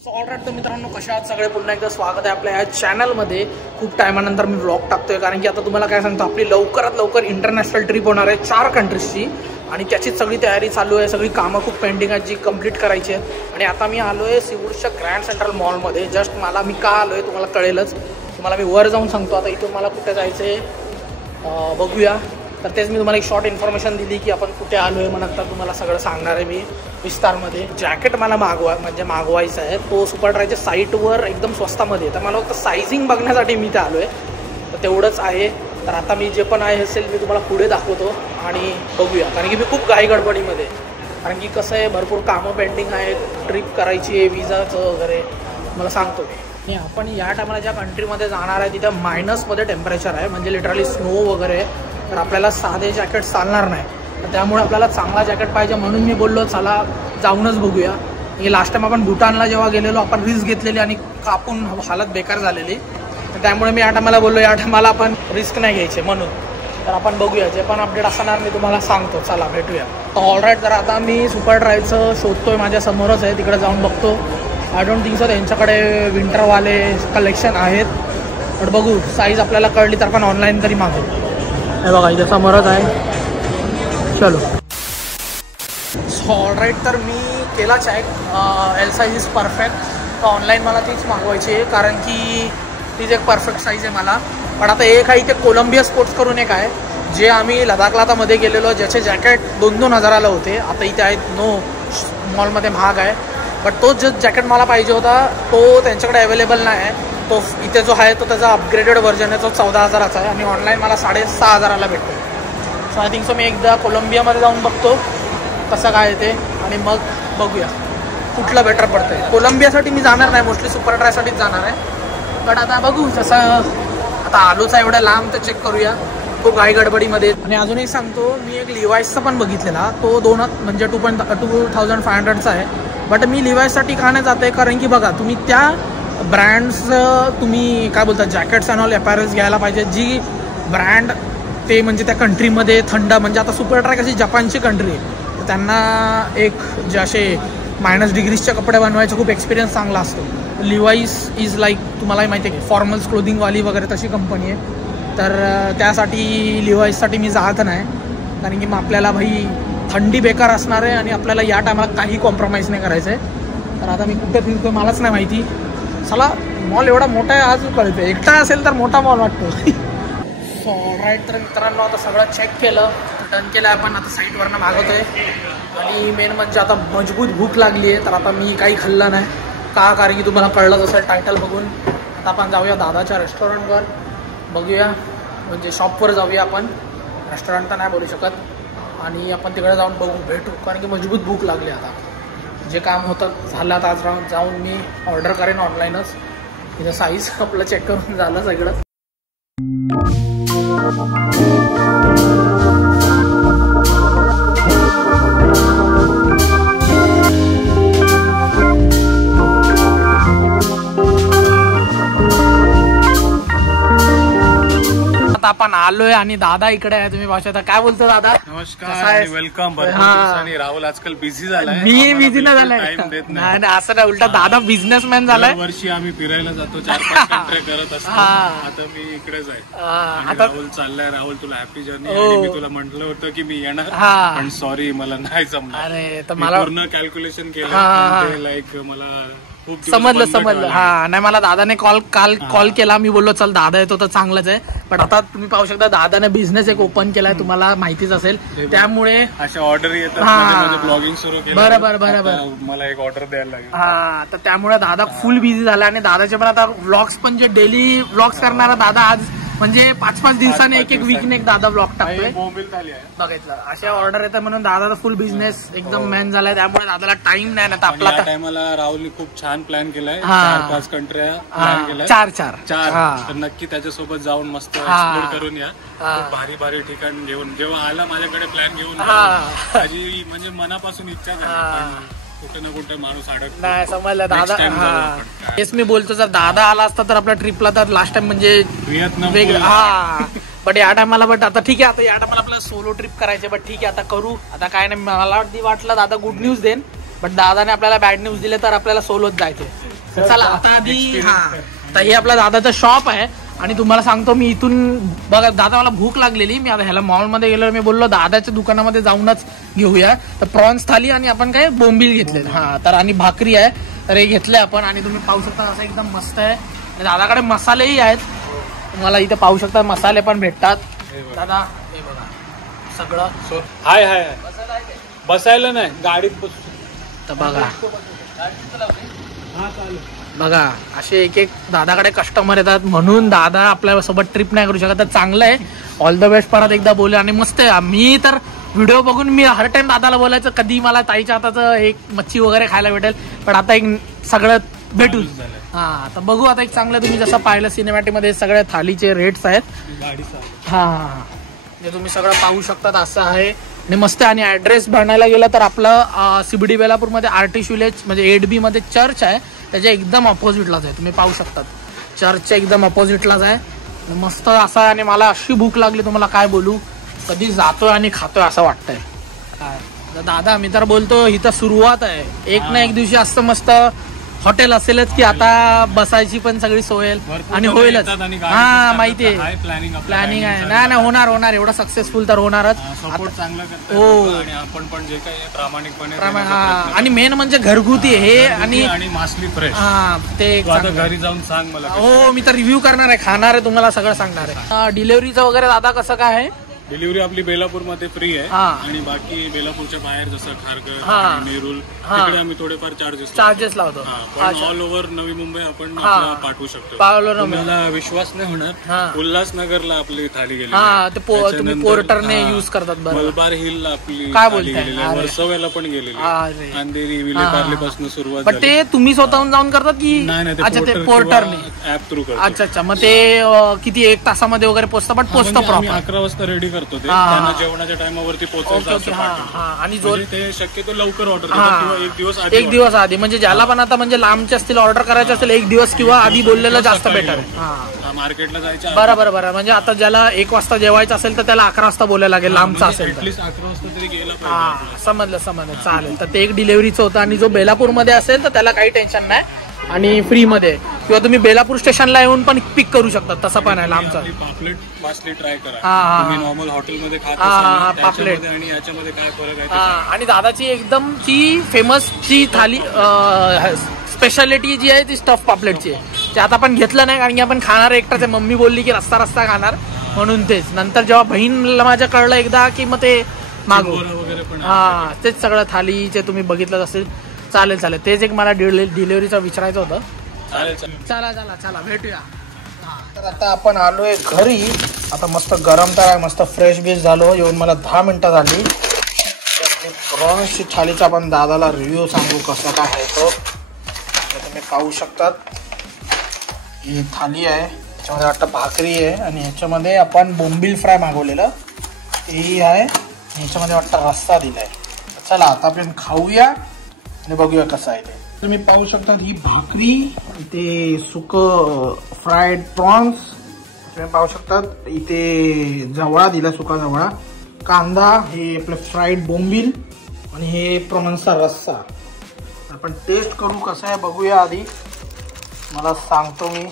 So all right तर मित्रांनो, कशा आहात सगळे? पुन्हा एकदा स्वागत आहे आपल्या या चॅनलमध्ये. खूप टायमानंतर मी व्लॉग टाकतोय, कारण की आता तुम्हाला काय सांगतो, आपली लवकरात लवकर इंटरनॅशनल ट्रिप होणार आहे 4 कंट्रीजची, आणि त्याचीच सगळी तयारी चालू आहे. सगळी कामं खूप पेंडिंग आहेत जी कंप्लीट करायची आहे. आणि आता मी आलो आहे सिवूरच्या ग्रँड सेंट्रल मॉलमध्ये. जस्ट मी का आलो आहे तुम्हाला कळेलच. तुम्हाला मी वर जाऊन सांगतो. आता इथून मला कुठे जायचं आहे बघूया. तर तेच मी तुम्हाला एक शॉर्ट इन्फॉर्मेशन दिली की आपण कुठे आलो आहे. मग नंतर तुम्हाला सगळं सांगणार आहे मी विस्तारमध्ये. जॅकेट मला मागवायचं आहे. तो सुपर ड्रायच्या साईटवर एकदम स्वस्तामध्ये. तर मला फक्त सायझिंग बघण्यासाठी मी ते आलो आहे. तर तेवढंच आहे. तर आता मी जे पण आहे असेल मी तुम्हाला पुढे दाखवतो आणि बघूया. कारण की मी खूप घाई गडबडीमध्ये, कारण की कसं आहे, भरपूर कामं पेंडिंग आहेत. ट्रिप करायची आहे, विजाचं वगैरे मला सांगतो मी. आणि आपण या टायमाला ज्या कंट्रीमध्ये जाणार आहे तिथं मायनसमध्ये टेम्परेचर आहे, म्हणजे लिटरली स्नो वगैरे. तर आपल्याला साधे जॅकेट चालणार नाही. तर त्यामुळे आपल्याला चांगला जॅकेट पाहिजे, म्हणून मी बोललो चला जाऊनच बघूया. की लास्ट टाइम आपण भूटानला जेव्हा गेलेलो आपण रिस्क घेतलेली आणि कापून हालत बेकार झालेली. तर त्यामुळे मी या टायमाला बोललो या टायमाला आपण रिस्क नाही घ्यायचे म्हणून. तर आपण बघूया, जे पण अपडेट असणार मी तुम्हाला सांगतो. चला भेटूया. तर ऑलराईट, तर आता मी सुपर ड्रायव्हचं शोधतोय. माझ्या समोरच आहे, तिकडे जाऊन बघतो. आय डोंट थिंक सो त्यांच्याकडे विंटरवाले कलेक्शन आहेत, पण बघू. साईज आपल्याला कळली तर आपण ऑनलाईन तरी मागू. हे बघा इथे समोरच आहे. चलो. सो ऑलराईट, तर मी केला check. L size is perfect. तर ऑनलाईन मला तीच मागवायची आहे, कारण की तीच एक परफेक्ट साईज आहे मला. पण आता एक आहे इथे कोलंबिया स्पोर्ट्स करून एक आहे, जे आम्ही लडाखला आता मध्ये गेलेलो, ज्याचे जॅकेट 2-2 हजाराला होते. आता इथे आहेत नो मॉलमध्ये महाग आहे. बट तो जो जॅकेट मला पाहिजे होता तो त्यांच्याकडे अवेलेबल नाही आहे. तो इथे जो आहे तो त्याचा अपग्रेडेड व्हर्जन आहे, तो 14 हजाराचा आहे, आणि ऑनलाईन मला 6.5 हजाराला भेटतो. सो आय थिंक सो मी एकदा कोलंबियामध्ये जाऊन बघतो कसं काय ते, आणि मग बघूया कुठलं बेटर पडतं आहे. कोलंबियासाठी मी जाणार नाही, मोस्टली सुपर ड्रायसाठीच जाणार आहे. पण आता बघू, जसं आता आलोच आहे एवढ्या लांब, तर चेक करूया. तो घाई गडबडीमध्ये. आणि अजून एक सांगतो, मी एक लिवाईसचा पण बघितलेला, तो 2,500चा आहे. बट मी लिवाईससाठी का नाही जाते, कारण की बघा तुम्ही त्या ब्रँड्स तुम्ही काय बोलतात जॅकेट्स अँड ऑल अपॅरल्स घ्यायला पाहिजे, जी ब्रँड ते म्हणजे त्या कंट्रीमध्ये थंड, म्हणजे आता सुपर ट्रॅक अशी जपानची कंट्री आहे, तर त्यांना एक जे असे -डिग्रीजचे कपडे बनवायचा खूप एक्सपिरियन्स चांगला असतो. लिवाईस इज लाईक, तुम्हालाही माहिती आहे की फॉर्मल्स क्लोदिंगवाली वगैरे तशी कंपनी आहे. तर त्यासाठी लिवाईससाठी मी जात नाही, कारण की मग आपल्याला भाई थंडी बेकार असणार आहे आणि आपल्याला या टायमाला काही कॉम्प्रोमाइज नाही करायचं आहे. तर आता मी कुठे फिरतो मलाच नाही माहिती. चला, मॉल एवढा मोठा आहे आज कळतं. एकटा असेल तर मोठा मॉल वाटतो. सो ऑलराईट, तर मित्रांनो आता सगळं चेक केलं, डन केलं आपण. आता साईटवरनं मागवतो आहे. आणि मेन म्हणजे आता मजबूत भूक लागली आहे. तर आता मी काही खाल्लं नाही का, कारण की तुम्हाला कळलंच असेल टायटल बघून. आता आपण जाऊया दादाच्या रेस्टॉरंटवर, बघूया, म्हणजे शॉपवर जाऊया आपण. रेस्टॉरंट तर नाही बोलू शकत. आणि आपण तिकडे जाऊन बघू, भेटू, कारण की मजबूत भूक लागली. आता जे काम होतं झालं. आता आज जाऊन मी ऑर्डर करेन ऑनलाईनच. इथं साईज आपलं चेक करून झालं सगळं. आपण आलोय आणि दादा इकडे आहे. तुम्ही पाहू शकता. काय बोलतो दादा? नमस्कार, वेलकम. आणि राहुल आजकाल बिझी झालाय. मी बिझी नाही झालाय, नाही असं नाही, उलटा दादा बिझनेसमॅन झालाय. वर्षी आम्ही फिरायला जातो, 4-5 कंट्री करत असतो. आता मी इकडेच आहे. आता राहुल चाललाय. राहुल, तुला हॅपी जर्नी. आणि मी तुला म्हटलं होतं की मी येणार, पण सॉरी मला नाही जमलं. अरे तर मला पूर्ण कॅल्क्युलेशन केलं, लाईक मला समजलं. हा नाही, मला दादाने काल कॉल केला. मी बोललो चल दादा येतो तर चांगलंच आहे. पण आता तुम्ही पाहू शकता दादाने बिझनेस एक ओपन केलाय, तुम्हाला माहितीच असेल. त्यामुळे अशा ऑर्डर येतात. ब्लॉगिंग सुरू केलं. बरोबर. मला एक ऑर्डर द्यायला लागेल. हा, तर त्यामुळे दादा फुल बिझी झाला. आणि दादाचे पण आता व्लॉग्स पण, जे डेली व्लॉग्स करणारा दादा आज म्हणजे 5-5 दिवसाने एक वीकने एक दादा ब्लॉग टाकतोय. बघितलं अशा ऑर्डर येतात म्हणून दादा फुल बिझनेस एकदम मॅन झालाय. त्यामुळे दादाला टाइम नाही ना. आपला टायमाला राहुलने खूप छान प्लॅन केलाय. 4-5 कंट्र्या प्लॅन केलाय. 4. तर नक्की त्याच्यासोबत जाऊन मस्त एक्सप्लोर करून या. भारी भारी ठिकाण घेऊन. जेव्हा आला माझ्याकडे प्लॅन घेऊन, माझी म्हणजे मनापासून इच्छा झाली. कुठे ना कुठे माणूस अडकतो. नाही समजलं दादा. तेच मी बोलतो, जर दादा आला असता तर आपल्या ट्रिपला, तर लास्ट टाइम म्हणजे वेगळं. बट या टायमाला, बट आता ठीक आहे. आता या टायमाला आपल्याला सोलो ट्रिप करायचे. बट ठीक आहे, आता करू. आता काय नाही, मला वाटलं दादा गुड न्यूज देन, बट दादाने आपल्याला बॅड न्यूज दिले, तर आपल्याला सोलोच जायचे. चला आता आधी तर हे आपला दादाचं शॉप आहे आणि तुम्हाला सांगतो मी इथून बघा दादा मला भूक लागलेली मी आता ह्याला मॉलमध्ये गेलो मी बोललो दादाच्या दुकानामध्ये जाऊनच घेऊया तर प्रॉन्स थाली आणि आपण काय बोंबील घेतले तर आणि भाकरी आहे तर हे घेतले आपण आणि तुम्ही पाहू शकता असं एकदम मस्त आहे दादाकडे मसालेही आहेत तुम्हाला इथे पाहू शकता मसाले पण भेटतात दादा हे बघा सगळं हाय हाय बसायला नाही गाडीत तर बघा असे एक एक दादाकडे कस्टमर येतात म्हणून दादा आपल्या सोबत ट्रिप नाही करू शकत तर चांगलं आहे ऑल द बेस्ट परत एकदा बोलले आणि मस्त आहे मी तर व्हिडिओ बघून मी हर टाइम दादाला बोलायचं कधी मला ताईच्या हाताचं एक मच्छी वगैरे खायला भेटेल पण आता एक सगळं भेटून तर बघू आता एक चांगलं तुम्ही जसं पाहिलं सिनेमॅटिक मध्ये सगळ्या थालीचे रेट्स आहेत जे तुम्ही सगळं पाहू शकतात असं आहे आणि मस्त आणि ऍड्रेस बनायला गेला तर आपलं CBD बेलापूरमध्ये आर्टिस्ट विलेज म्हणजे 8B मध्ये चर्च आहे त्याच्या एकदम ऑपोजिटलाच आहे तुम्ही पाहू शकतात चर्चच्या एकदम ऑपोजिटलाच आहे मस्त असा आणि मला अशी भूक लागली तुम्हाला काय बोलू कधी जातोय आणि खातोय असं वाटतंय काय दादा मी तर बोलतो ही तर सुरुवात आहे एक ना एक दिवशी असतं मस्त हॉटेल असेलच की आता बसायची पण सगळी सोय आणि होईलच माहिती आहे प्लॅनिंग आहे नाही होणार एवढं सक्सेसफुल तर होणारच हो आपण पण जे काही प्रामाणिकपणे आणि मेन म्हणजे घरगुती हे आणि मासली फ्रेश ते घरी जाऊन सांग मला हो मी तर रिव्ह्यू करणार आहे खाणार आहे तुम्हाला सगळं सांगणार आहे डिलिव्हरीचं वगैरे दादा कसं काय आहे डिलिव्हरी आपली बेलापूर मध्ये फ्री आहे आणि बाकी बेलापूरच्या बाहेर जसं खारघर नेरूल तिकडे आम्ही थोडेफार चार्जेस लावतो पण ऑल ओव्हर नवी मुंबई आपण पाठवू शकतो तुम्हाला विश्वास नाही होणार उल्हासनगरला आपली थाली गेली तुम्ही पोर्टरने युज करतात मलबार हिल आपली काय बोलताय वर्सोव्याला पण गेलेली अंधेरी विलेपार्ले पासून सुरुवात पण ते तुम्ही स्वतःहून जाऊन करतात की नाही ते पोर्टरने ऍप थ्रू अच्छा मग ते किती 1 तासामध्ये वगैरे पोहोचतं पण पोहोचतं प्रॉपर 11 वाजता रेडी करतो ते त्यांना जेवणाच्या टायमावरती पोहोचायचं आणि ते शक्यतो लवकर ऑर्डर किंवा एक दिवस आधी म्हणजे ज्याला पण आता म्हणजे लांबचे असतील ऑर्डर करायचे असेल 1 दिवस किंवा आधी बोललेलं जास्त बेटर आहे मार्केटला जायचं बरं म्हणजे आता ज्याला 1 वाजता जेवायचं असेल तर त्याला 11 वाजता बोलायला लागेल लांबचा असेल 11 वाजता तरी गेला समजलं चालेल तर ते एक डिलिव्हरीचं होतं आणि जो बेलापूरमध्ये असेल तर त्याला काही टेन्शन नाही आणि फ्री मध्ये किंवा तुम्ही बेलापूर स्टेशनला येऊन पण पिक करू शकता तसं पण आहे लांबचा पापलेट मासली ट्राय करा तुम्ही नॉर्मल हॉटेलमध्ये खात पापलेट आणि याच्यामध्ये काय फरक आहे आणि दादाची एकदम ची फेमस ची थाली स्पेशालिटी जी आहे ती स्टफ पापलेटची आहे ते आता आपण घेतलं नाही कारण की आपण खाणार एकटाच आहे मम्मी बोलली की रस्ता खाणार म्हणून तेच नंतर जेव्हा बहीणला माझ्या कळलं एकदा की मग ते मागू तेच सगळं थालीचे तुम्ही बघितलं असेल चालेल तेच एक मला डिलिव्हरीचं विचारायचं होतं चला भेटूया तर आता आपण आलोय घरी आता मस्त गरम तर आहे मस्त फ्रेश बीश झालो येऊन मला 10 मिनिटं झाली प्रॉन्सची थालीचा आपण दादाला रिव्ह्यू सांगू कसं काय आहे तो तुम्ही पाहू शकतात ही थाली आहे त्याच्यामध्ये वाटतं भाकरी आहे आणि ह्याच्यामध्ये आपण बोंबील फ्राय मागवलेलं तेही आहे ह्याच्यामध्ये वाटतं रस्सा दिलाय चला आता आपण खाऊया आणि बघूया कसं आहे ते तुम्ही पाहू शकता ही भाकरी इथे सुक फ्राईड प्रॉन्स तुम्ही पाहू शकतात इथे जवळा दिला सुका जवळा कांदा हे आपलं फ्राईड बोंबील आणि हे प्रॉन्सचा रस्सा आपण टेस्ट करू कसं आहे बघूया आधी मला सांगतो मी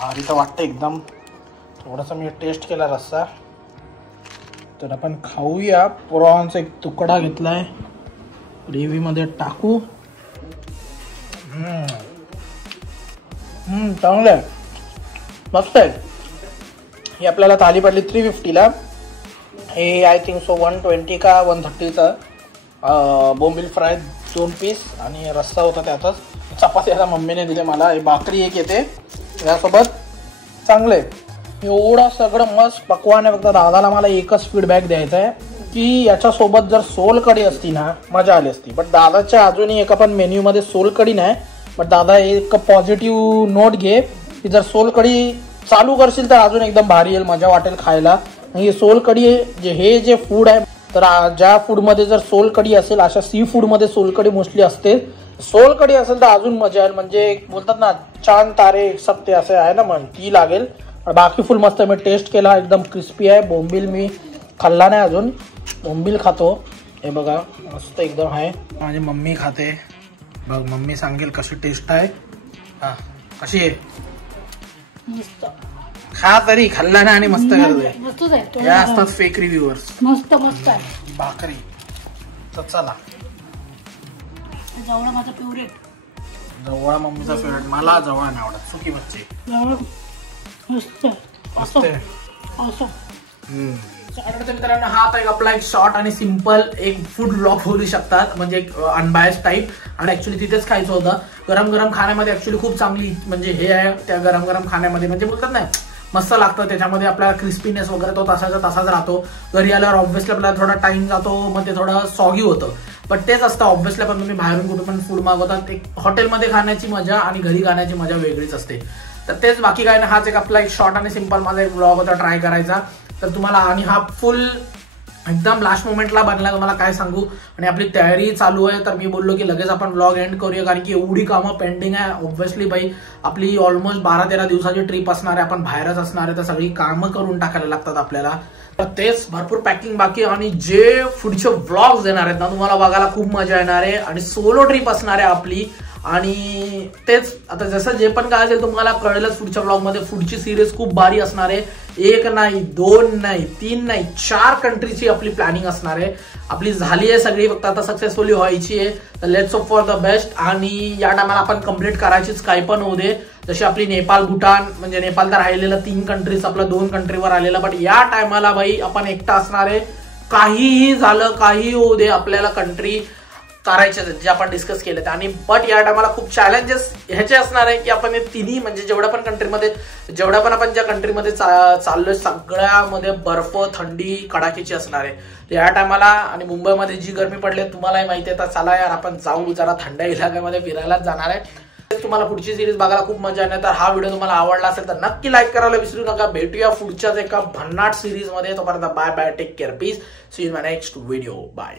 भारी तर वाटतं एकदम थोडासा मी टेस्ट केला रस्सा तर आपण खाऊया प्रॉन्स एक तुकडा घेतलाय ग्रेव्ही मध्ये टाकू चांगलं आहे मस्त आहे ही आपल्याला थाली पडली 350ला हे आय थिंक सो 120 का 130चा बोंबील फ्राय 2 पीस आणि रस्सा होता त्यातच चपाती आता मम्मीने दिले मला हे भाकरी एक येते त्यासोबत चांगले एवढं सगळं मस्त पकवान आहे फक्त दादाला मला एकच फीडबॅक द्यायचा आहे की याच्यासोबत जर सोलकढी असती ना मजा आली असती बट दादाच्या अजूनही एक आपण मेन्यू मध्ये सोलकढी नाही बट दादा एक पॉझिटिव्ह नोट घे की जर सोलकढी चालू करशील तर अजून एकदम भारी येईल मजा वाटेल खायला आणि सोलकढी हे जे फूड आहे तर ज्या फूडमध्ये जर सोलकढी असेल अशा सी फूडमध्ये सोलकढी मोस्टली असते सोलकढी असेल तर अजून मजा येईल म्हणजे बोलतात ना चांद तारे एक सप्ते असे आहे ना म्हण ती लागेल बाकी फुल मस्त मी टेस्ट केला एकदम क्रिस्पी आहे बोंबील मी खाल्ला नाही अजून बोंबील खातो हे बघा मस्त एकदम आहे माझी मम्मी खाते बघ मम्मी सांगेल कशी टेस्ट आहे. हा कशी आहे? मस्त. खा तरी, खाल्ला ना आणि मस्त करतोय. मस्तच आहे. या असतात फेक रिव्ह्यूअर्स. मस्त मस्त आहे. भाकरी तर चला. जवळ माझा फेवरेट. जवळ मम्मीचा फेवरेट. मला जवळ नाही आवडत, सुकी मच्छी. जवळ मस्त मस्त आहे. असं मित्रांनो हा आता एक आपला एक शॉर्ट आणि सिम्पल एक फूड ब्लॉग बोलू शकतात, म्हणजे एक अनबायस्ड टाईप. आणि ऍक्च्युली तिथेच खायचं होतं. गरम गरम खाण्यामध्ये ऍक्च्युली खूप चांगली म्हणजे हे आहे, त्या गरम गरम खाण्यामध्ये म्हणजे बोलतात नाही मस्त लागतं. त्याच्यामध्ये आपल्याला क्रिस्पीनेस वगैरे तो तसाचा तसाच राहतो. घरी आल्यावर ऑब्व्हियसली आपल्याला थोडा टाइम जातो, मग ते थोडं सॉगी होतं. पण तेच असतं ऑब्व्हियसली. पण तुम्ही बाहेरून कुठे पण फूड मागवतात, एक हॉटेलमध्ये खाण्याची मजा आणि घरी खाण्याची मजा वेगळीच असते. तर तेच बाकी काय ना, हाच एक आपला एक शॉर्ट आणि सिम्पल माझा एक ब्लॉग होता ट्राय करायचा. तर तुम्हाला आणि हा फुल एकदम लास्ट मोमेंटला बनला, तुम्हाला काय सांगू. आणि आपली तयारी चालू आहे, तर मी बोललो की लगेच आपण ब्लॉग एंड करूया, कारण की एवढी कामं पेंडिंग आहे. ऑब्व्हियसली भाई आपली ऑलमोस्ट 12-13 दिवसाची ट्रिप असणार आहे, आपण बाहेरच असणार आहे, तर सगळी कामं करून टाकायला लागतात आपल्याला. तर तेच भरपूर पॅकिंग बाकी. आणि जे पुढचे व्लॉग्स येणार आहेत ना, तुम्हाला बघायला खूप मजा येणार आहे. आणि सोलो ट्रिप असणार आहे आपली. आणि तेच आता जसं जे पण काय असेल तुम्हाला कळेलच पुढच्या ब्लॉग मध्ये. पुढची सिरीज खूप भारी असणार आहे. 1 नाही 2 नाही 3 नाही 4 कंट्रीची आपली प्लॅनिंग असणार आहे. आपली झाली आहे सगळी, फक्त आता सक्सेसफुली व्हायची आहे. तर let's hope for the best. आणि या टायमाला आपण कम्प्लीट करायचीच काही पण होऊ दे. जशी आपली नेपाळ भूटान, म्हणजे नेपाळ तर राहिलेलं 3 कंट्रीज, आपलं 2 कंट्रीवर आलेलं. बट या टायमाला भाई आपण एकटा असणार आहे. काहीही झालं, काही होऊ दे, आपल्याला कंट्री करायचे जे आपण डिस्कस केले. आणि बट या टायमाला खूप चॅलेंजेस ह्याचे असणार आहे की आपण हे तिन्ही म्हणजे जेवढ्या पण कंट्रीमध्ये, जेवढ्या पण आपण ज्या कंट्रीमध्ये चाललोय सगळ्यामध्ये बर्फ थंडी कडाकीची असणार आहे. या टायमाला आणि मुंबईमध्ये जी गरमी पडली तुम्हालाही माहिती आहे. तर चला यार आपण जाऊ जरा थंड इलाक्यामध्ये फिरायलाच जाणार आहे. तुम्हाला पुढची सिरीज बघायला खूप मजा येणार. तर हा व्हिडिओ तुम्हाला आवडला असेल तर नक्की लाईक करायला विसरू नका. भेटूया पुढच्याच एका भन्नाट सिरीज मध्ये. तोपर्यंत bye bye, take care, peace, see you in my next video. Bye.